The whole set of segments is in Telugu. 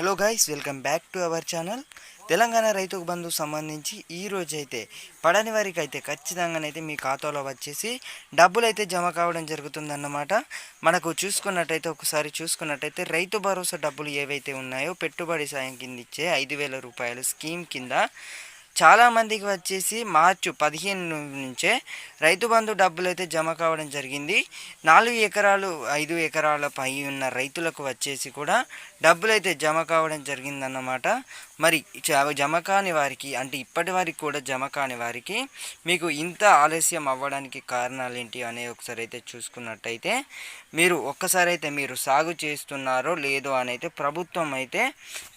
Hello guys, welcome back to our channel. Telangana Rythu Bandhu సంబంధించి ఈ రోజైతే పడని వారికి అయితే ఖచ్చితంగానైతే మీ ఖాతాలో వచ్చేసి డబ్బులు అయితే జమ కావడం జరుగుతుందన్నమాట. మనకు ఒకసారి చూసుకున్నట్టయితే రైతు భరోసా డబ్బులు ఏవైతే ఉన్నాయో పెట్టుబడి సాయం కింద ఇచ్చే 5,000 రూపాయల స్కీమ్ కింద చాలామందికి వచ్చేసి మార్చి 15 నుంచే రైతు బంధు డబ్బులు అయితే జమ కావడం జరిగింది. 4 ఎకరాలు 5 ఎకరాల పై ఉన్న రైతులకు వచ్చేసి కూడా డబ్బులు అయితే జమ కావడం జరిగిందన్నమాట. మరి జమ కాని వారికి, అంటే ఇప్పటి వరకు కూడా జమ కాని వారికి మీకు ఇంత ఆలస్యం అవ్వడానికి కారణాలు ఏంటి అనేది ఒకసారి అయితే చూసుకున్నట్టయితే, ఒక్కసారి అయితే మీరు సాగు చేస్తున్నారో లేదో అని అయితే ప్రభుత్వం అయితే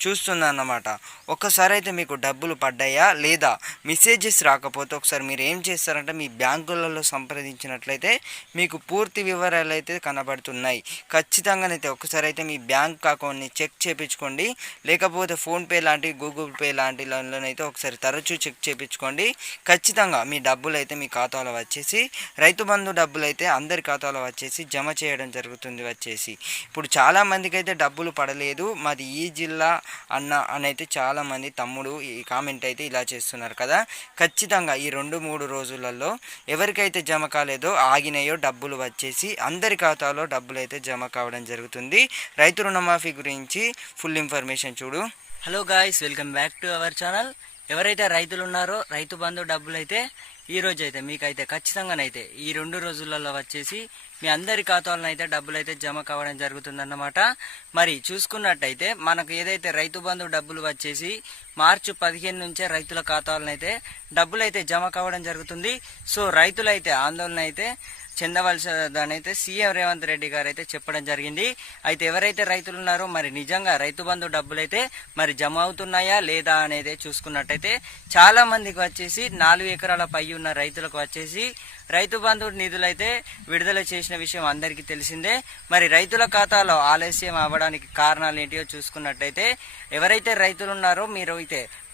చూస్తుందన్నమాట. ఒక్కసారి అయితే మీకు డబ్బులు పడ్డాయా లేదా మెసేజెస్ రాకపోతే ఒకసారి మీరు ఏం చేస్తారంటే మీ బ్యాంకులలో సంప్రదించినట్లయితే మీకు పూర్తి వివరాలు అయితే కనబడుతున్నాయి. ఖచ్చితంగానైతే ఒకసారి అయితే మీ బ్యాంక్ అకౌంట్ని చెక్ చేయించుకోండి. లేకపోతే ఫోన్పే లాంటి, గూగుల్ పే లాంటి లోనైతే ఒకసారి తరచూ చెక్ చేయించుకోండి. ఖచ్చితంగా మీ డబ్బులు అయితే మీ ఖాతాలో వచ్చేసి రైతు బంధు డబ్బులు అయితే అందరి ఖాతాలో వచ్చేసి జమ చేయడం జరుగుతుంది. ఇప్పుడు చాలామందికి అయితే డబ్బులు పడలేదు, మాది ఈ జిల్లా అని అయితే చాలామంది తమ్ముడు ఈ కామెంట్ అయితే ఇలా చేస్తున్నారు కదా. ఖచ్చితంగా ఈ 2-3 రోజులలో ఎవరికైతే జమ కాలేదో, ఆగినాయో డబ్బులు వచ్చేసి అందరి ఖాతాలో డబ్బులు అయితే జమ కావడం జరుగుతుంది. రైతు రుణమాఫీ గురించి ఫుల్ ఇన్ఫర్మేషన్ చూడు. Hello guys, welcome back to our channel. ఎవరైతే రైతులు ఉన్నారో రైతు బంధు డబ్బులు అయితే ఈ రోజు అయితే మీకైతే ఖచ్చితంగానైతే ఈ 2 రోజులలో వచ్చేసి మీ అందరి ఖాతాలను అయితే డబ్బులు అయితే జమ కావడం జరుగుతుందన్నమాట. మరి చూసుకున్నట్టయితే మనకు ఏదైతే రైతు బంధు డబ్బులు వచ్చేసి మార్చి 15 నుంచే రైతుల ఖాతాలను అయితే డబ్బులు అయితే జమ కావడం జరుగుతుంది. సో రైతులైతే ఆందోళన అయితే చెందవలసిందని అయితే సీఎం రేవంత్ రెడ్డి గారు అయితే చెప్పడం జరిగింది. అయితే ఎవరైతే రైతులు ఉన్నారో మరి నిజంగా రైతు బంధు డబ్బులు అయితే మరి జమ అవుతున్నాయా లేదా అనేది చూసుకున్నట్టయితే చాలా మందికి వచ్చేసి 4 ఎకరాల పై ఉన్న రైతులకు వచ్చేసి రైతు బంధు నిధులైతే విడుదల చేసిన విషయం అందరికీ తెలిసిందే. మరి రైతుల ఖాతాలో ఆలస్యం అవ్వడానికి కారణాలు ఏంటియో చూసుకున్నట్టయితే, ఎవరైతే రైతులు ఉన్నారో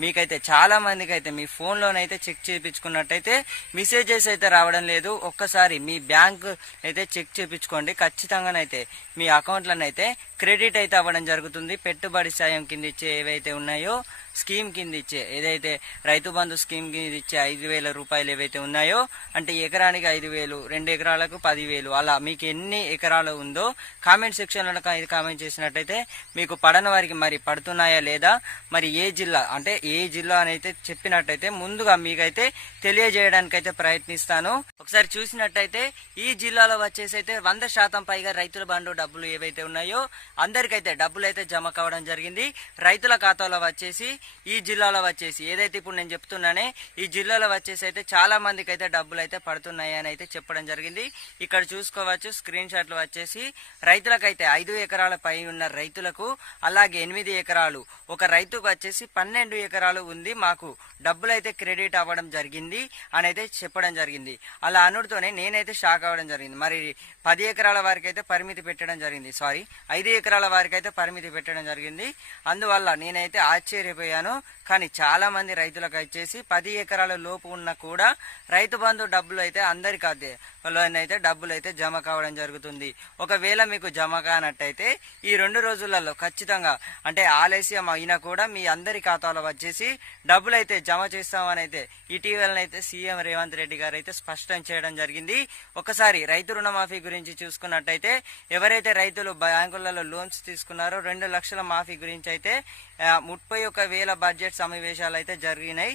మీకైతే చాలా మందికి అయితే మీ ఫోన్లోనైతే చెక్ చేయించుకున్నట్టయితే మెసేజెస్ అయితే రావడం లేదు. ఒక్కసారి మీ బ్యాంక్ అయితే చెక్ చేయించుకోండి. ఖచ్చితంగానైతే మీ అకౌంట్లనైతే క్రెడిట్ అయితే అవ్వడం జరుగుతుంది. పెట్టుబడి సాయం కింద ఇచ్చే ఏవైతే ఉన్నాయో స్కీమ్ కింద ఇచ్చే, ఏదైతే రైతు బంధు స్కీమ్ కింద ఇచ్చే 5,000 రూపాయలు ఏవైతే ఉన్నాయో, అంటే ఎకరానికి 5,000, 2 ఎకరాలకు 10,000, అలా మీకు ఎన్ని ఎకరాలు ఉందో కామెంట్ సెక్షన్లో కామెంట్ చేసినట్టయితే మీకు పడని వారికి మరి పడుతున్నాయా లేదా, మరి ఏ జిల్లా అని అయితే చెప్పినట్టయితే ముందుగా మీకైతే తెలియజేయడానికి అయితే ప్రయత్నిస్తాను. ఒకసారి చూసినట్టయితే ఈ జిల్లాలో వచ్చేసి అయితే 100% పైగా రైతుల బంధు డబ్బులు ఏవైతే ఉన్నాయో అందరికైతే డబ్బులు అయితే జమ కావడం జరిగింది. రైతుల ఖాతాలో వచ్చేసి ఈ జిల్లాలో వచ్చేసి ఏదైతే ఇప్పుడు నేను చెప్తున్నానే ఈ జిల్లాలో వచ్చేసి అయితే చాలా మందికి అయితే డబ్బులు అయితే పడుతున్నాయి అని అయితే చెప్పడం జరిగింది. ఇక్కడ చూసుకోవచ్చు స్క్రీన్ షాట్లు వచ్చేసి రైతులకైతే 5 ఎకరాల పై ఉన్న రైతులకు, అలాగే 8 ఎకరాలు ఒక రైతుకు వచ్చేసి 12 ఎకరాలు ఉంది, మాకు డబ్బులు అయితే క్రెడిట్ అవ్వడం జరిగింది అని అయితే చెప్పడం జరిగింది. అలా అనుడితోనే నేనైతే షాక్ అవ్వడం జరిగింది. మరి 10 ఎకరాల వారికి అయితే పరిమితి పెట్టడం జరిగింది, 5 ఎకరాల వారికి అయితే పరిమితి పెట్టడం జరిగింది. అందువల్ల నేనైతే ఆశ్చర్యపోయాను. కానీ చాలా మంది రైతులకు వచ్చేసి 10 ఎకరాల లోపు ఉన్న కూడా రైతు బంధు డబ్బులు అయితే అందరికీ అయితే డబ్బులు అయితే జమ కావడం జరుగుతుంది. ఒకవేళ మీకు జమ కానట్టయితే ఈ 2 రోజులలో ఖచ్చితంగా, అంటే ఆలస్యం అయినా కూడా మీ అందరి ఖాతాలో వచ్చేసి డబ్బులు అయితే జమ చేస్తామని అయితే ఇటీవలనైతే సీఎం రేవంత్ రెడ్డి గారు అయితే స్పష్టం చేయడం జరిగింది. ఒకసారి రైతు రుణమాఫీ గురించి చూసుకున్నట్టయితే, ఎవరైతే రైతులు బ్యాంకులలో లోన్స్ తీసుకున్నారో 2 లక్షల మాఫీ గురించి అయితే 31,000 బడ్జెట్ సమావేశాలు అయితే జరిగినాయి.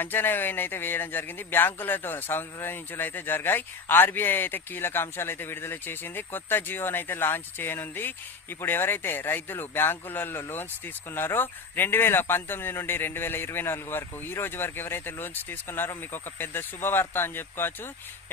అంచనా అయితే వేయడం జరిగింది. బ్యాంకులతో సంప్రదించులు అయితే జరిగాయి. ఆర్బీఐ అయితే కీలక అంశాలు అయితే విడుదల చేసింది. కొత్త జియోనైతే లాంచ్ చేయనుంది. ఇప్పుడు ఎవరైతే రైతులు బ్యాంకులలో లోన్స్ తీసుకున్నారో 2019 నుండి 2024 వరకు, ఈ రోజు వరకు ఎవరైతే లోన్స్ తీసుకున్నారో మీకు ఒక పెద్ద శుభవార్త అని చెప్పుకోవచ్చు.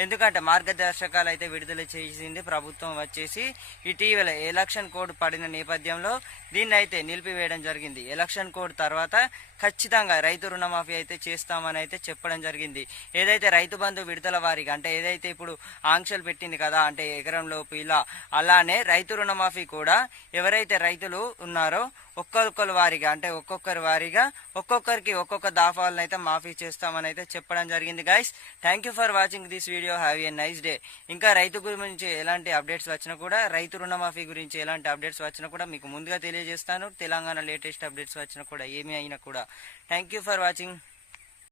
ఎందుకంటే మార్గదర్శకాలు అయితే విడుదల చేసింది ప్రభుత్వం వచ్చేసి. ఇటీవల ఎలక్షన్ కోడ్ పడిన నేపథ్యంలో దీన్ని అయితే నిలిపివేయడం జరిగింది. ఎలక్షన్ కోడ్ తర్వాత ఖచ్చితంగా రైతు రుణమాఫీ అయితే చేస్తామని అయితే చెప్పడం జరిగింది. ఏదైతే రైతు బంధు విడుదల వారిగా, అంటే ఏదైతే ఇప్పుడు ఇప్పుడు ఆంక్షలు పెట్టింది కదా, అంటే ఎకరం లోపు ఇలా, అలానే రైతు రుణమాఫీ కూడా ఎవరైతే రైతులు ఉన్నారో ఒక్కొక్కరు వారిగా, అంటే ఒక్కొక్కరి వారిగా ఒక్కొక్కరికి ఒక్కొక్క దాఫాలను అయితే మాఫీ చేస్తామని అయితే చెప్పడం జరిగింది. Guys, thank you for watching this video. Have a nice day. ఇంకా రైతు గురించి ఎలాంటి అప్డేట్స్ వచ్చినా కూడా, రైతు రుణమాఫీ గురించి ఎలాంటి అప్డేట్స్ వచ్చినా కూడా మీకు ముందుగా తెలియజేస్తాను. తెలంగాణ లేటెస్ట్ అప్డేట్స్ వచ్చినా కూడా, ఏమి అయినా కూడా. Thank you for watching.